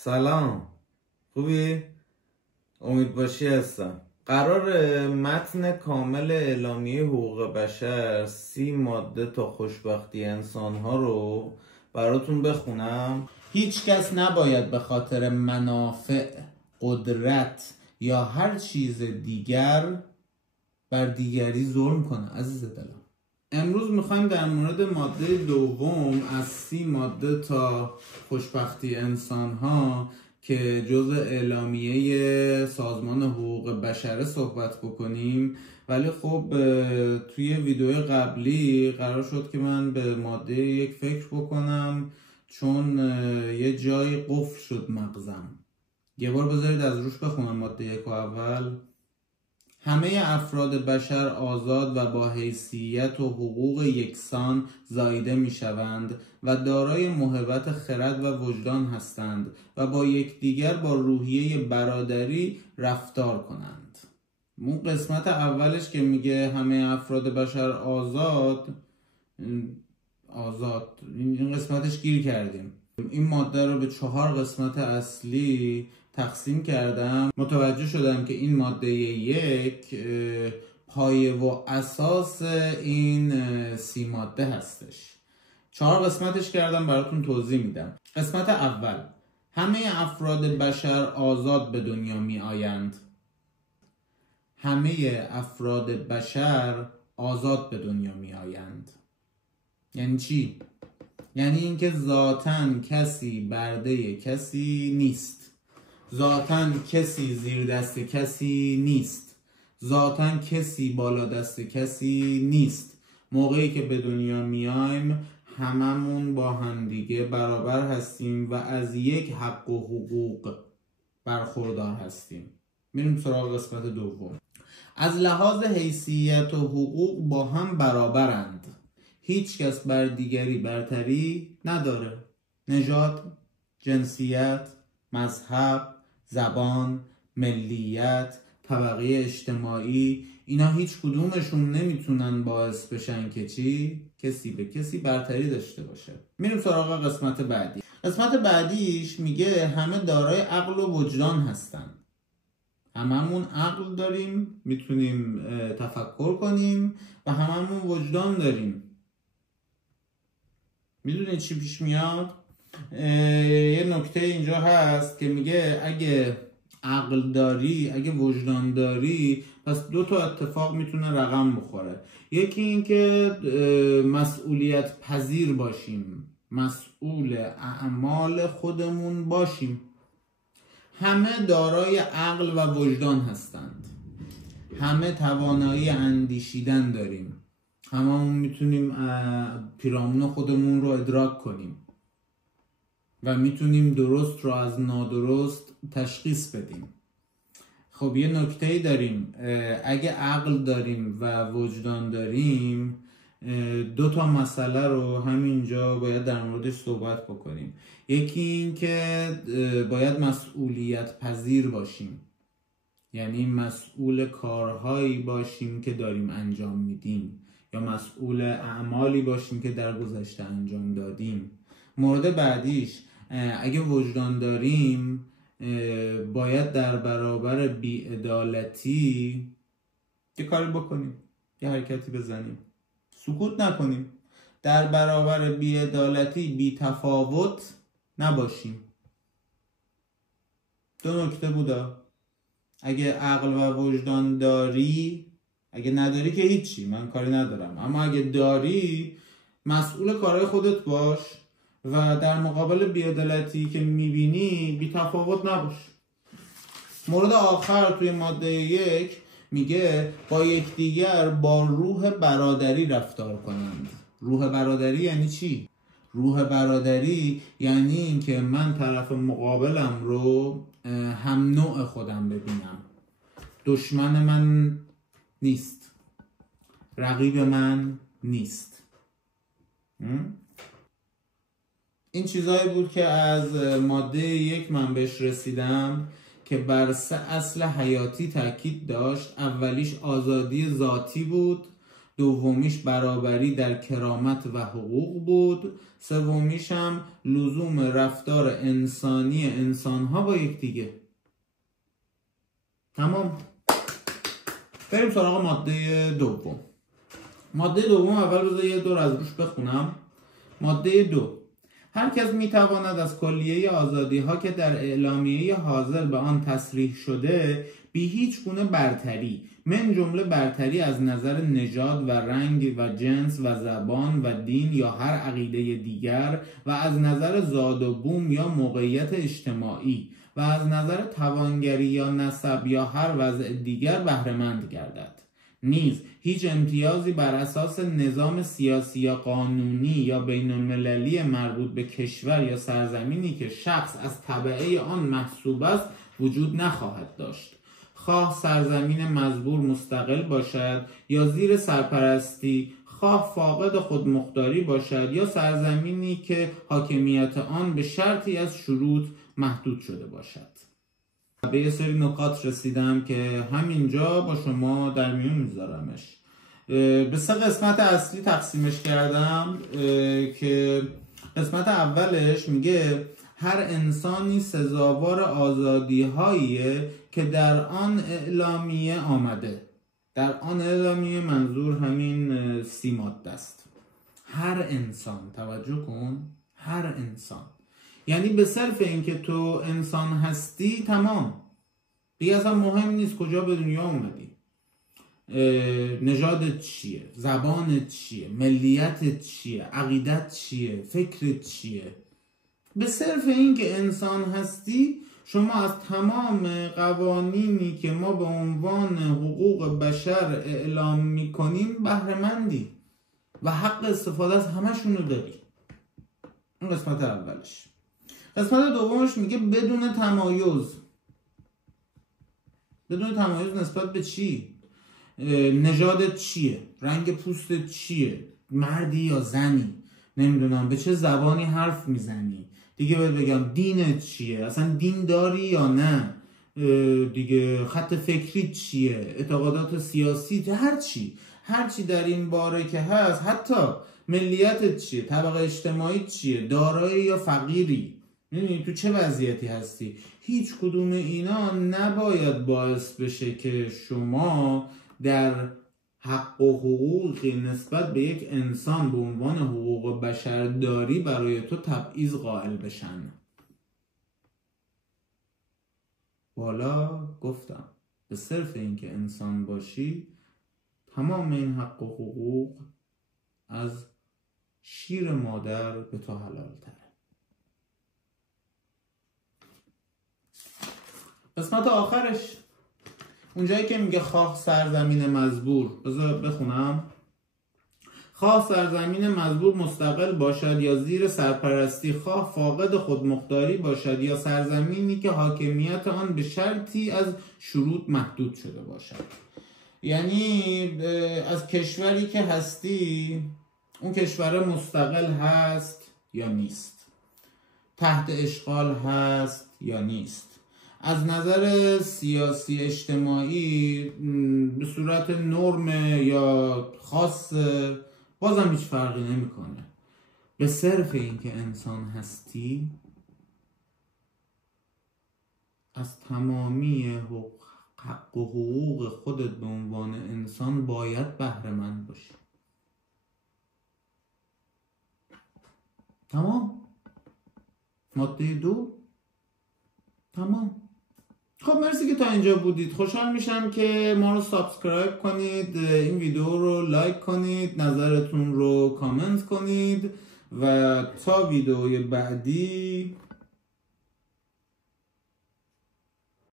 سلام، خوبی؟ امید باشی هستم. قرار متن کامل اعلامیه حقوق بشر 30 ماده تا خوشبختی انسانها رو براتون بخونم. هیچ کس نباید به خاطر منافع، قدرت یا هر چیز دیگر بر دیگری ظلم کنه. عزیز دلم، امروز میخوایم در مورد ماده دوم از 30 ماده تا خوشبختی انسانها که جزء اعلامیه سازمان حقوق بشر صحبت بکنیم. ولی خب توی ویدیو قبلی قرار شد که من به ماده یک فکر بکنم، چون یه جایی قفل شد مغزم. یه بار بذارید از روش بخونم ماده یک اول. همه افراد بشر آزاد و با حیثیت و حقوق یکسان زاییده می شوند و دارای موهبت خرد و وجدان هستند و با یکدیگر با روحیه برادری رفتار کنند. اون قسمت اولش که میگه همه افراد بشر آزاد، این قسمتش گیر کردیم. این ماده رو به 4 قسمت اصلی تقسیم کردم. متوجه شدم که این ماده یک پایه و اساس این 30 ماده هستش. 4 قسمتش کردم، براتون توضیح میدم. قسمت اول: همه افراد بشر آزاد به دنیا می آیند. همه افراد بشر آزاد به دنیا می آیند یعنی چی؟ یعنی اینکه ذاتاً کسی برده کسی نیست، ذاتاً کسی زیر دست کسی نیست، ذاتاً کسی بالا دست کسی نیست. موقعی که به دنیا میایم هممون با همدیگه برابر هستیم و از یک حق و حقوق برخوردار هستیم. میریم سراغ قسمت دوم. از لحاظ حیثیت و حقوق با هم برابرند. هیچ کس بر دیگری برتری نداره. نژاد، جنسیت، مذهب، زبان، ملیت، طبقه اجتماعی، اینا هیچ کدومشون نمیتونن باعث بشن که کسی به کسی برتری داشته باشه. میریم سراغ قسمت بعدی. قسمت بعدیش میگه همه دارای عقل و وجدان هستن. هممون عقل داریم، میتونیم تفکر کنیم و هممون وجدان داریم. میدونید چی پیش میاد؟ یه نکته اینجا هست که میگه اگه عقل داری، اگه وجدان داری، پس 2 تا اتفاق میتونه رقم بخوره. یکی این که مسئولیت پذیر باشیم، مسئول اعمال خودمون باشیم. همه دارای عقل و وجدان هستند. همه توانایی اندیشیدن داریم. هممون میتونیم پیرامون خودمون رو ادراک کنیم و میتونیم درست رو از نادرست تشخیص بدیم. خب یه نکته‌ای داریم، اگه عقل داریم و وجدان داریم، 2 تا مسئله رو همینجا باید در موردش صحبت بکنیم. یکی این که باید مسئولیت پذیر باشیم، یعنی مسئول کارهایی باشیم که داریم انجام میدیم یا مسئول اعمالی باشیم که در گذشته انجام دادیم. مورد بعدیش، اگه وجدان داریم باید در برابر بی‌عدالتی یه کاری بکنیم، یه حرکتی بزنیم، سکوت نکنیم. در برابر بی‌عدالتی بی‌تفاوت نباشیم. 2 نکته بودا. اگه عقل و وجدان داری، اگه نداری که هیچی، من کاری ندارم، اما اگه داری مسئول کارهای خودت باش و در مقابل بی‌عدالتی که میبینی بی‌تفاوت نباش. مورد آخر توی ماده 1 میگه با یکدیگر با روح برادری رفتار کنند. روح برادری یعنی چی؟ روح برادری یعنی اینکه من طرف مقابلم رو هم نوع خودم ببینم. دشمن من نیست، رقیب من نیست. این چیزایی بود که از ماده 1 من بهش رسیدم که بر 3 اصل حیاتی تاکید داشت. اولیش آزادی ذاتی بود دومیش برابری در کرامت و حقوق بود. سومیش هم لزوم رفتار انسانی انسانها با یکدیگه. تمام. بریم سراغ ماده دوم. ماده دوم اول بذار یه دور از روش بخونم. ماده 2: هر کس میتواند از کلیه آزادی ها که در اعلامیه حاضر به آن تصریح شده بی هیچ گونه برتری، من جمله برتری از نظر نژاد و رنگ و جنس و زبان و دین یا هر عقیده دیگر و از نظر زاد و بوم یا موقعیت اجتماعی و از نظر توانگری یا نسب یا هر وضع دیگر بهره‌مند گردد. نیز هیچ امتیازی بر اساس نظام سیاسی یا قانونی یا بین المللی مربوط به کشور یا سرزمینی که شخص از تبعه آن محسوب است وجود نخواهد داشت، خواه سرزمین مزبور مستقل باشد یا زیر سرپرستی، خواه فاقد خودمختاری باشد یا سرزمینی که حاکمیت آن به شرطی از شروط محدود شده باشد. به یه سری نکات رسیدم که همینجا با شما در میون میذارمش. به 3 قسمت اصلی تقسیمش کردم که قسمت اولش میگه هر انسانی سزاوار آزادی هاییه که در آن اعلامیه آمده. در آن اعلامیه منظور همین 30 ماده است. هر انسان، توجه کن، هر انسان، یعنی به صرف اینکه تو انسان هستی تمام، دیگه اصلا مهم نیست کجا به دنیا اومدی، نژادت چیه، زبانت چیه، ملیتت چیه، عقیدت چیه، فکرت چیه. به صرف اینکه انسان هستی شما از تمام قوانینی که ما به عنوان حقوق بشر اعلام میکنیم بهره‌مندی و حق استفاده از همشونو داری. اون قسمت اولش. قسمت دومش میگه بدون تمایز. بدون تمایز نسبت به چی؟ نژادت چیه؟ رنگ پوستت چیه؟ مردی یا زنی؟ نمیدونم به چه زبانی حرف میزنی؟ دیگه باید بگم دینت چیه؟ اصلا دین داری یا نه؟ دیگه خط فکری چیه؟ اعتقادات سیاسی، هر چی در این باره که هست، حتی ملیتت چیه؟ طبقه اجتماعی چیه؟ دارایی یا فقیری؟ میدونی تو چه وضعیتی هستی؟ هیچ کدوم اینا نباید باعث بشه که شما در حق و حقوقی نسبت به یک انسان به عنوان حقوق بشرداری برای تو تبعیض قائل بشن. بالا گفتم به صرف اینکه انسان باشی تمام این حق و حقوق از شیر مادر به تو حلال تره. قسمت آخرش اونجایی که میگه خواه سرزمین مزبور، بذار بخونم، خواه سرزمین مزبور مستقل باشد یا زیر سرپرستی، خواه فاقد خودمختاری باشد یا سرزمینی که حاکمیت آن به شرطی از شروط محدود شده باشد. یعنی از کشوری که هستی اون کشور مستقل هست یا نیست، تحت اشغال هست یا نیست، از نظر سیاسی اجتماعی به صورت نرم یا خاص بازم هیچ فرقی نمیکنه. به صرف اینکه انسان هستی از تمامی حق و حقوق خودت به عنوان انسان باید بهره‌مند باشی. تمام. ماده 2 تمام. خب مرسی که تا اینجا بودید. خوشحال میشم که ما رو سابسکرایب کنید، این ویدیو رو لایک کنید، نظرتون رو کامنت کنید و تا ویدیوی بعدی